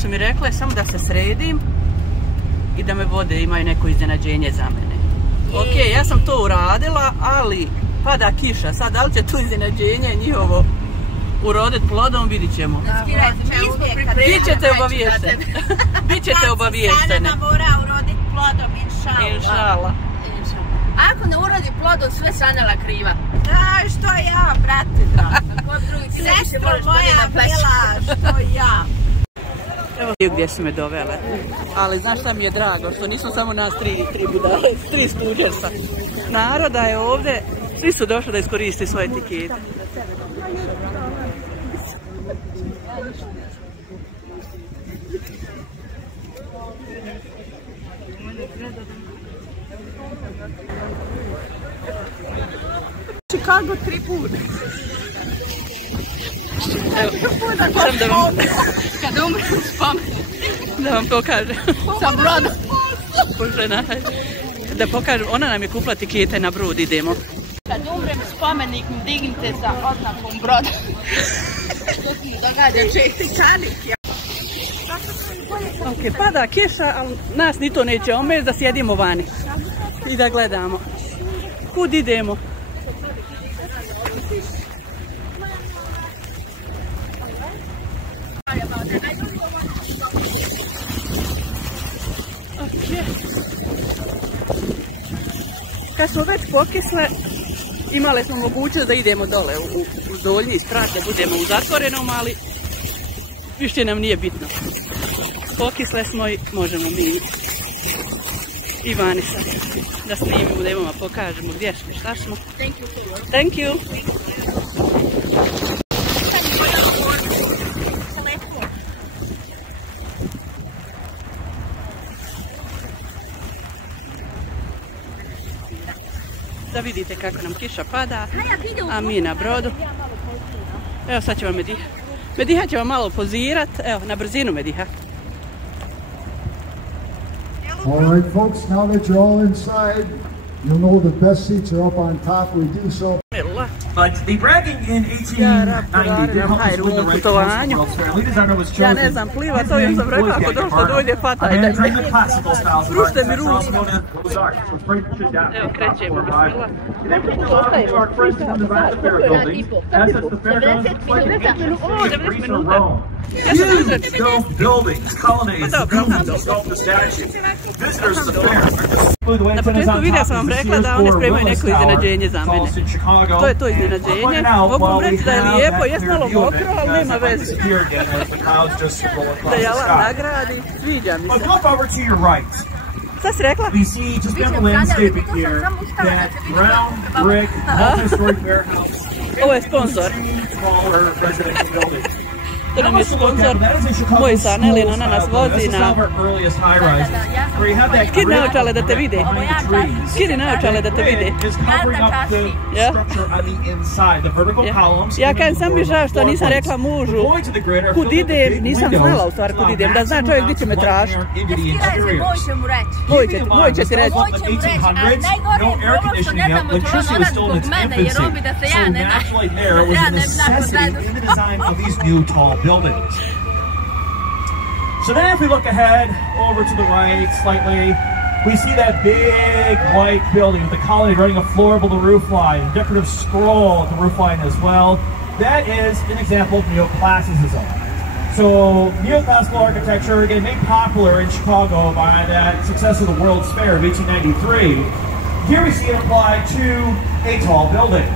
su mi rekle samo da se sredim i da me vode, imaju neko iznenađenje za mene. Ok, ja sam to uradila, ali pada kiša. Sad, da li će tu iznenađenje njihovo urodit plodom, vidit ćemo. Bićete obaviješteni. Bićete obaviješteni. Sana mora urodit plodom, inšala. Ako ne urodi plodom, sve Sanela kriva. Da, što ja, brate, da. Sestro moja bila, što ja. Evo gdje su me dovele. Ali znaš šta mi je drago? Što nismo samo nas tri budale, 3 stuđersa. Naroda je ovdje, svi su došli da iskoristi svoje etikete. Chicago 3 puta. Kad umrem spomen. Da vam pokažem. Sa brodom. Da pokažem, ona nam je kupila tikete na brod, idemo. Kad umrem spomenik, dignite sa oznakom broda. Događa Titanic. Ok, pada kiša, ali nas ni to neće omesti da sjedimo vani. I da gledamo. Kud idemo? Kad smo već Pokisle, imali smo mogućnost da idemo dole u dolji i sprat, da budemo u zatvorenom, ali više nam nije bitno. Pokisle smo i možemo mi i vani sad da snimimo, da imamo, pokažemo gdje smo, šta smo. Thank you. Da vidite kako nam kiša pada, a mi na brodu. Evo sad će vam Mediha. Mediha će vam malo pozirat, evo na brzinu Mediha. Alright folks, now that you're all inside, you'll know the best seats are up on top. We do so. But the bragging in 1890 did help us win the right to the World's Fair. Lead designer was chosen. Ja ne znam pliva, to ja sam rekla, ako došlo dojde fataj. Rušte mi ruke. Evo krećemo, bismillah. Na početku videa sam vam rekla da one spremaju neko iznenađenje za mene. To je to iznenađenje. Mogu vam reći da je lijepo, jest malo mokro, ali nema veze. Da je Allah nagradi, sviđa mi se. Šta si rekla? Ovo je sponsor. To nam je sponsor moj Sanelin, ona nas vozi na... Skidi naočale da te vide. Skidi naočale da te vide. Ja kažem, sam mi žao što nisam rekla mužu kud idem, nisam znala u stvari kud idem, da zna čovjek gdje će me tražiti. Moj će ti reći. A najgore je ovo što ne znamo to ona zbog mene, jer on bi da se ja ne buildings. So then if we look ahead over to the right slightly, we see that big white building with the colony running a floor below the roof line, decorative scroll at the roof line as well. That is an example of neoclassicism. So neoclassical architecture, again, made popular in Chicago by that success of the World's Fair of 1893. Here we see it applied to a tall building,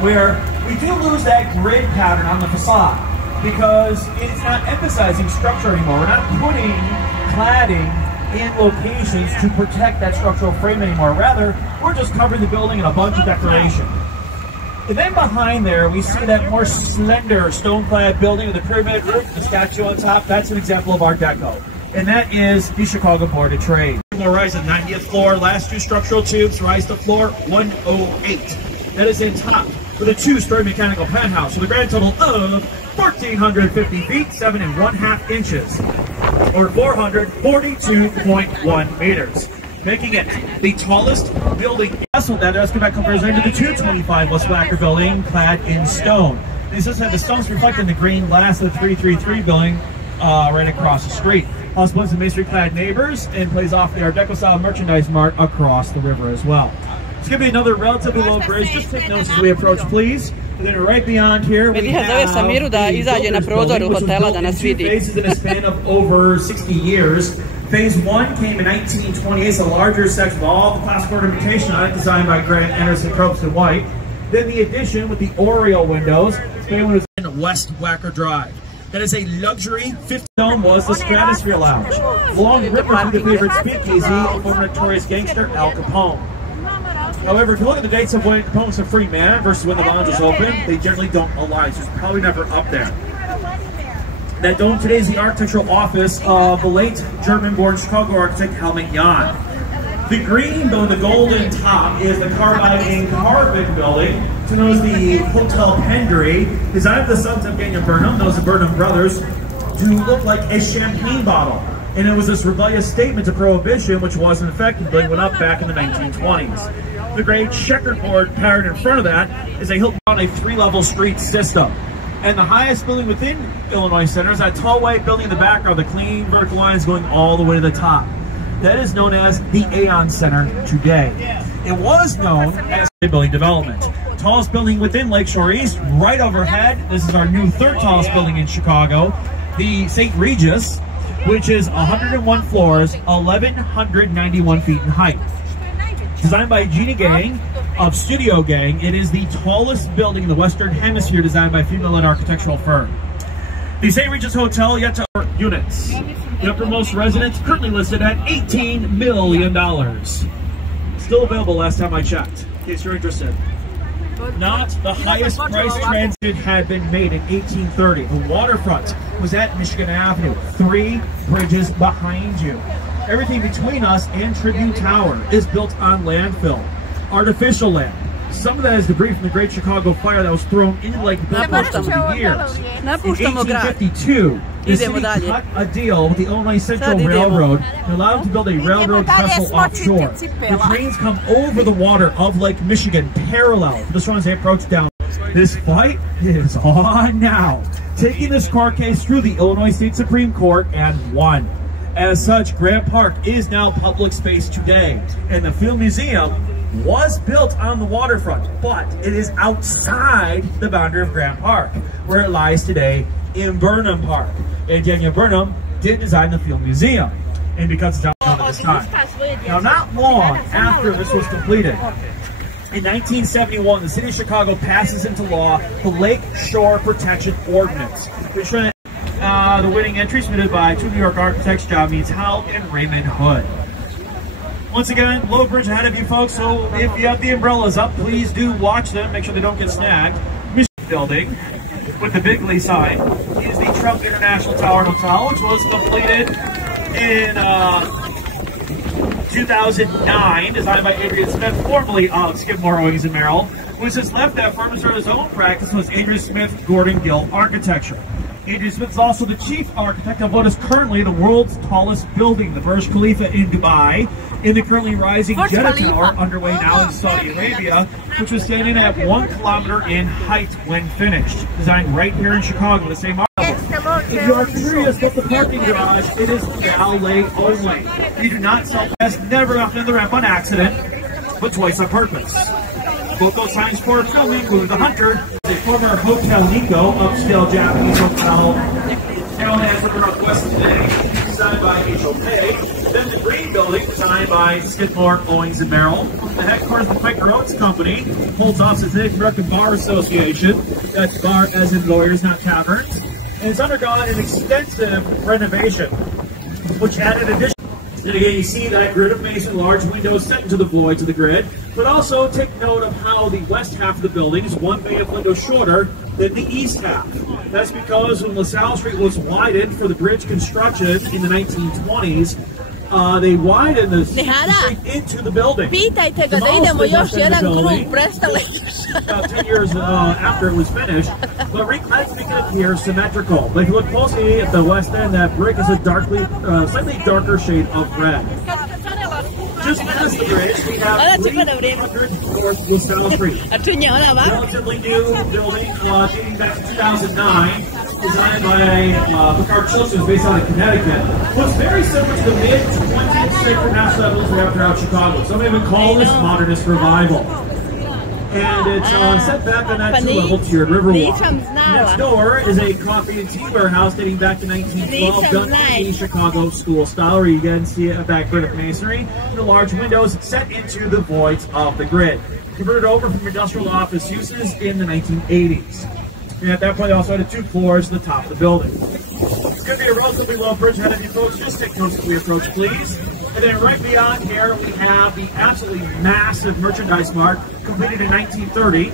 where we do lose that grid pattern on the facade, because it's not emphasizing structure anymore. We're not putting cladding in locations to protect that structural frame anymore. Rather, we're just covering the building in a bunch of decoration. And then behind there, we see that more slender stone-clad building with a pyramid roof, the statue on top. That's an example of Art Deco. And that is the Chicago Board of Trade. We'll rise to the 90th floor. Last 2 structural tubes rise to floor 108. That is in top with a 2-story mechanical penthouse with a grand total of 1,450 feet, 7 1/2 inches, or 442.1 meters, making it the tallest building. That's what that is. Come back comparison to the 225 West Wacker building, clad in stone. These just have the stones reflecting the green glass of the 333 building, right across the street. Also blends the masonry-clad neighbors and plays off the Art Deco-style merchandise mart across the river as well. It's going to be another relatively low bridge. Just take notice as we approach, please. And then right beyond here, we have phases in a span of over 60 years. Phase 1 came in 1928. It's a larger section with all the classic ornamentation on it, designed by Grant Anderson, Probst and White. Then the addition with the Oriole windows, was in West Wacker Drive. That is a luxury. Fifth dome was the Stratosphere Lounge. Along the river to the favorite speakeasy of former notorious gangster Al Capone. However, if you look at the dates of when Capone was a free man versus when the lounge was open, they generally don't align, so it's probably never up there. That dome today is the architectural office of the late German-born Chicago architect Helmut Jahn. The green, though the golden top, is the Carbide and Carbon building, to known as the Hotel Pendry, designed by the sons of Daniel Burnham, those Burnham brothers, to look like a champagne bottle. And it was this rebellious statement to prohibition, which was in effect the building went up back in the 1920s. The great checkerboard pattern in front of that is a Hilton on a 3-level street system. And the highest building within Illinois Center is that tall white building in the background, the clean vertical lines going all the way to the top. That is known as the Aon Center today. It was known as the building development. Tallest building within Lakeshore East, right overhead. This is our new 3rd tallest building in Chicago, the St. Regis, which is 101 floors, 1,191 feet in height. Designed by Jeannie Gang of Studio Gang, it is the tallest building in the Western Hemisphere designed by a female-led architectural firm. The St. Regis Hotel yet to units. The uppermost residence currently listed at $18 million. Still available last time I checked, in case you're interested. Not the highest price transit had been made in 1830. The waterfront was at Michigan Avenue, 3 bridges behind you. Everything between us and Tribune Tower is built on landfill, artificial land. Some of that is debris from the Great Chicago Fire that was thrown into Lake Billboard over the years. In 1852, the city cut a deal with the Illinois Central Railroad and allowed them to build a railroad trestle offshore. The trains come over the water of Lake Michigan, parallel to the storm as they approach down. This fight is on now, taking this court case through the Illinois State Supreme Court and won. As such, Grant Park is now public space today, and the Field Museum was built on the waterfront, but it is outside the boundary of Grant Park, where it lies today in Burnham Park. And Daniel Burnham did design the Field Museum, and because it's downtown at this time. Now, not long after this was completed, in 1971, the city of Chicago passes into law the Lake Shore Protection Ordinance, which the winning entry submitted by 2 New York architects, John Means Howell and Raymond Hood. Once again, low bridge ahead of you folks, so if you have the umbrellas up, please do watch them, make sure they don't get snagged. Michigan building with the Bigley sign is the Trump International Tower Hotel, which was completed in 2009, designed by Adrian Smith, formerly of Skidmore, Owings and Merrill, who has left that firm and started his own practice, was Adrian Smith Gordon Gill Architecture. Adrian Smith is also the chief architect of what is currently the world's tallest building, the Burj Khalifa in Dubai, in the currently rising Jeddah Tower underway now in Saudi Arabia, which was standing at 1 kilometer in height when finished. Designed right here in Chicago, the same model. If you are curious about the parking garage, it is valet only. You do not sell gas, never off the ramp on accident, but twice on purpose. Local Times Square filming with The Hunter, a former Hotel Nico, upscale Japanese hotel, known as the Northwest today, designed by HOK. Then the Green Building, designed by Skidmore, Owings and Merrill. The headquarters of the Quaker Oats Company holds offices in the American Bar Association. That's bar as in lawyers, not taverns. And it's undergone an extensive renovation, which added additional. And again, you see that grid of mason, large windows set into the voids of the grid. But also take note of how the west half of the building is 1 bay of window shorter than the east half. That's because when LaSalle Street was widened for the bridge construction in the 1920s, they widened the street into the building. Pitajte ga da idemo još jedan krug, prestale. About 10 years after it was finished, but reclaims make it appear symmetrical. But if you look closely at the west end, that brick is a slightly darker shade of red. Just past the bridge, we have 300 North LaSalle Street. Relatively new building, dating back to 2009. designed by Pokisle, based out of Connecticut, looks very similar to the mid-20th century national levels we have throughout Chicago. Some even call this modernist revival. And it's set back on that two-level tiered Riverwalk. Next door is a coffee and tea warehouse dating back to 1912, done in the Chicago school style, where you can see a back grid of masonry and the large windows set into the voids of the grid. Converted over from industrial office uses in the 1980s. And at that point, they also had 2 floors to the top of the building. It's going to be a relatively low bridge ahead of you folks. Just take notes as we approach, please. And then right beyond here, we have the absolutely massive merchandise mart, completed in 1930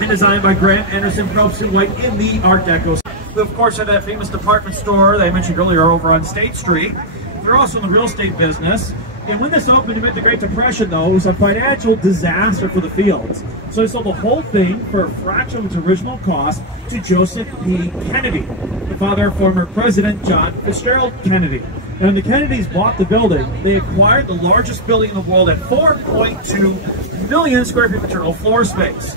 and designed by Grant Anderson Probst & White in the Art Deco. We, of course, have that famous department store that I mentioned earlier over on State Street. They're also in the real estate business. And when this opened amid the Great Depression, though, it was a financial disaster for the Fields. So they sold the whole thing for a fraction of its original cost to Joseph P. Kennedy, the father of former President John Fitzgerald Kennedy. And when the Kennedys bought the building, they acquired the largest building in the world at 4.2 million square feet of internal floor space.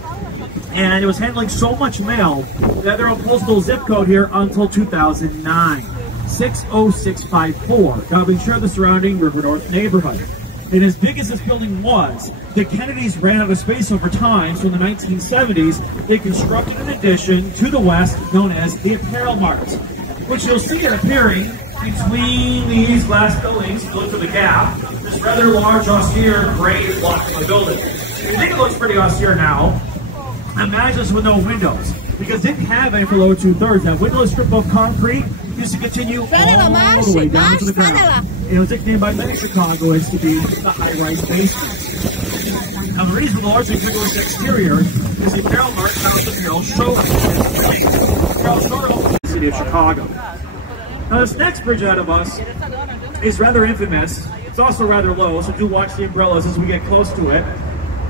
And it was handling so much mail that their own postal zip code here until 2009. 60654, covering sure the surrounding River North neighborhood. And as big as this building was, the Kennedys ran out of space over time, so in the 1970s, they constructed an addition to the west known as the Apparel Mart, which you'll see it appearing between these glass buildings. Look to the gap, this rather large, austere, gray block of the building. If you think it looks pretty austere now, imagine this with no windows, because it didn't have any for lower 2/3. That windowless strip of concrete used to continue all the way down to the ground. It was nicknamed by many Chicagoans to be the high-rise basement. Now the reason for the largely windowless exterior is the Apparel Mart housed the Apparel Showroom. Apparel Showroom in the city of Chicago. Now this next bridge ahead of us is rather infamous. It's also rather low, so do watch the umbrellas as we get close to it.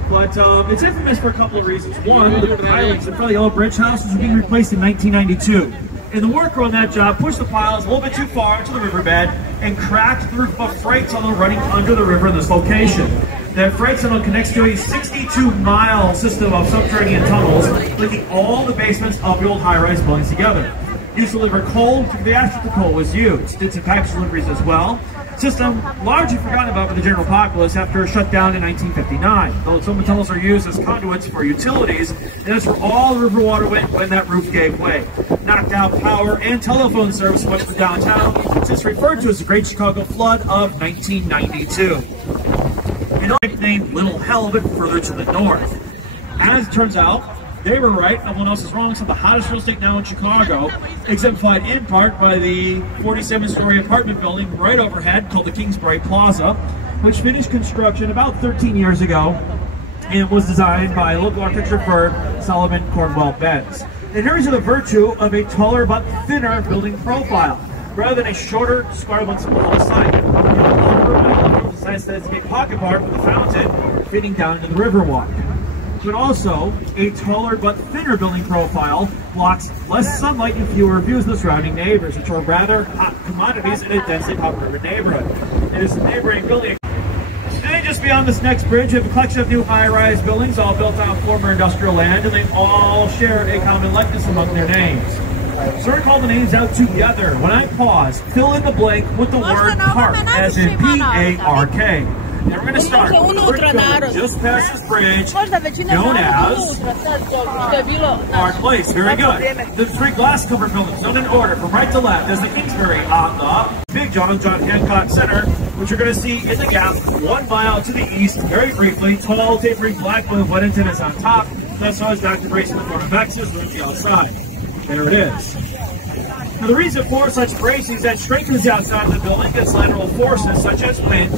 But it's infamous for a couple of reasons. One, the pilings in front of the old bridge house was being replaced in 1992. And the worker on that job pushed the piles a little bit too far into the riverbed and cracked the roof of freight tunnel running under the river in this location. That freight tunnel connects to a 62-mile system of subterranean tunnels, linking all the basements of the old high-rise buildings together. Used to deliver coal, the after the coal was used. Did some package deliveries as well. System largely forgotten about by the general populace after a shutdown in 1959. Though some of the tunnels are used as conduits for utilities, and that's where all the river water went when that roof gave way. Knocked out power and telephone service much for downtown, since referred to as the Great Chicago Flood of 1992. And nicknamed Little Hell a bit further to the north. As it turns out, they were right, everyone else is wrong. It's the hottest real estate now in Chicago, exemplified in part by the 47-story apartment building right overhead called the Kingsbury Plaza, which finished construction about 13 years ago and was designed by local architecture firm Solomon Cornwell Benz. And here's the virtue of a taller but thinner building profile, rather than a shorter, square one small site. The size that is a pocket bar with a fountain feeding down into the Riverwalk. But also, a taller but thinner building profile blocks less sunlight and fewer views of the surrounding neighbors, which are rather hot commodities in a densely populated neighborhood. It is the neighboring building. Today, just beyond this next bridge, we have a collection of new high-rise buildings, all built on former industrial land, and they all share a common likeness among their names. So we're calling the names out together. When I pause, fill in the blank with the word park, as in P-A-R-K. And we're going to start with the first building just past this bridge, known as Park Place. Very good. The 3 glass-covered buildings, known in order from right to left. There's the Kingsbury on the Big John Hancock Center, which you're going to see in the gap 1 mile to the east, very briefly. Tall, tapering black with Weddington is on top. That's always Dr. Grayson in front of Max's, right the outside. There it is. Now, the reason for such bracing is that strengthens the outside of the building against lateral forces such as wind,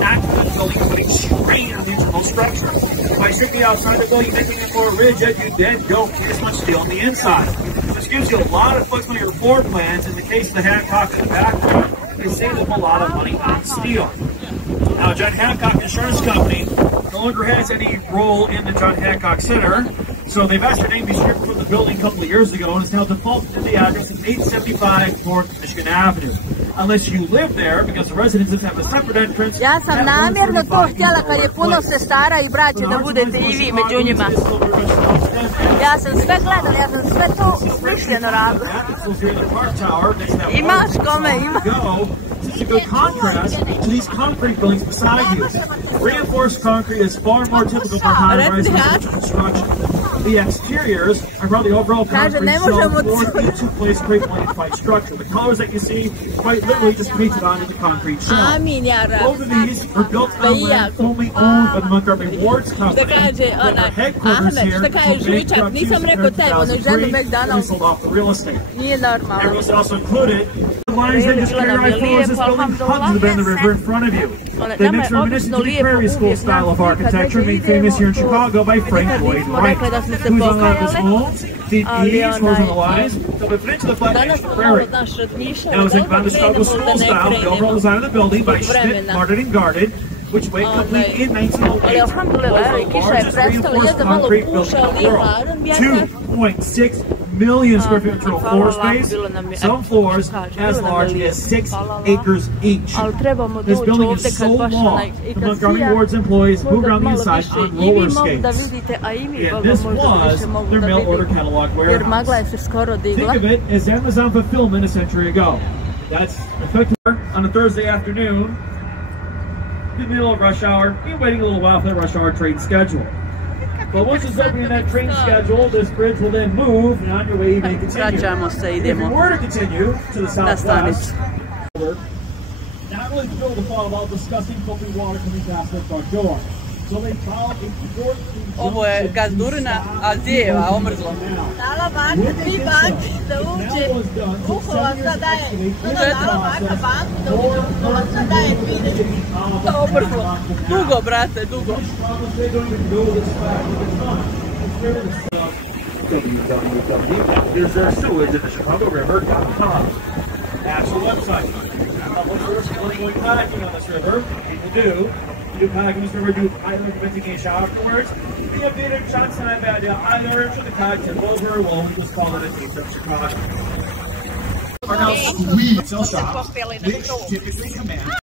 acting on the building, putting strain on the internal structure. By shrinking outside the building, making it more rigid, you then don't get as much steel on the inside. This gives you a lot of flexibility on your floor plans. In the case of the Hancock in the background, it saves them a lot of money on steel. Now, John Hancock Insurance Company no longer has any role in the John Hancock Center, so they've asked their name to be stripped from the building a couple of years ago, and it's now defaulted to the address of 875 North Michigan Avenue. unless you live there, because the residences have a separate entrance. Ja sam namjerno to htjela kad je puno sestara i braće da budete i vi među njima. Ja sam sve gledala, ja sam sve to mišljeno radila. Imaš kome, ima. To go contrast to these concrete buildings beside you. Reinforced concrete is far more typical for high-rise construction. The exteriors are probably overall concrete shell formed into place to create one unified structure. The colors that you see quite literally just painted onto the concrete shell. Both of these are built on land only owned by the Montgomery Ward's company. Their headquarters here we sold off the real estate. Everyone's also included the lines that just carry photos this building hugs the bend of the river in front of you. They mix reminiscent to the Prairie School style of architecture made famous here in Chicago by Frank Lloyd Wright. Who's on this home? Deep eaves, horizontal lines, so we fit into the flat prairie. Now it's like the Chicago school style, the overall design of the building by Schmidt, Martin and Guarded, which went complete in 1908. Also the largest reinforced concrete building in the world. 2.6 million square feet of total floor space, some floors as large as 6 acres each. This building is so long, the Montgomery Ward's employees moved around the inside on roller skates. And this was their mail order catalog warehouse. Think of it as Amazon fulfillment a century ago. That's effective on a Thursday afternoon, in the middle of rush hour. You're waiting a little while for the rush hour train schedule. But once it's open in that train schedule, this bridge will then move, and on your way you may continue. If you were to continue to the southwest, not really thrilled to follow all disgusting filthy water coming past their front door. So they followed a Ovo je gazdurina, a zjeva, omrzlo. Dala baka 3 banke da uđe, Vuhova sad daje, dala baka banku da uđe, Vuhova sad daje 2. To omrzlo. Dugo, brate, dugo. www.desertsewage@thechicago.com. That's the website. What's the risk of going kayaking on this river? People do. You do kayaking on this river, do island investigation afterwards. The updated shots and I've had either to the kayak tip over, well, we just call it a taste of Chicago. Are now sweet sell shops, which typically command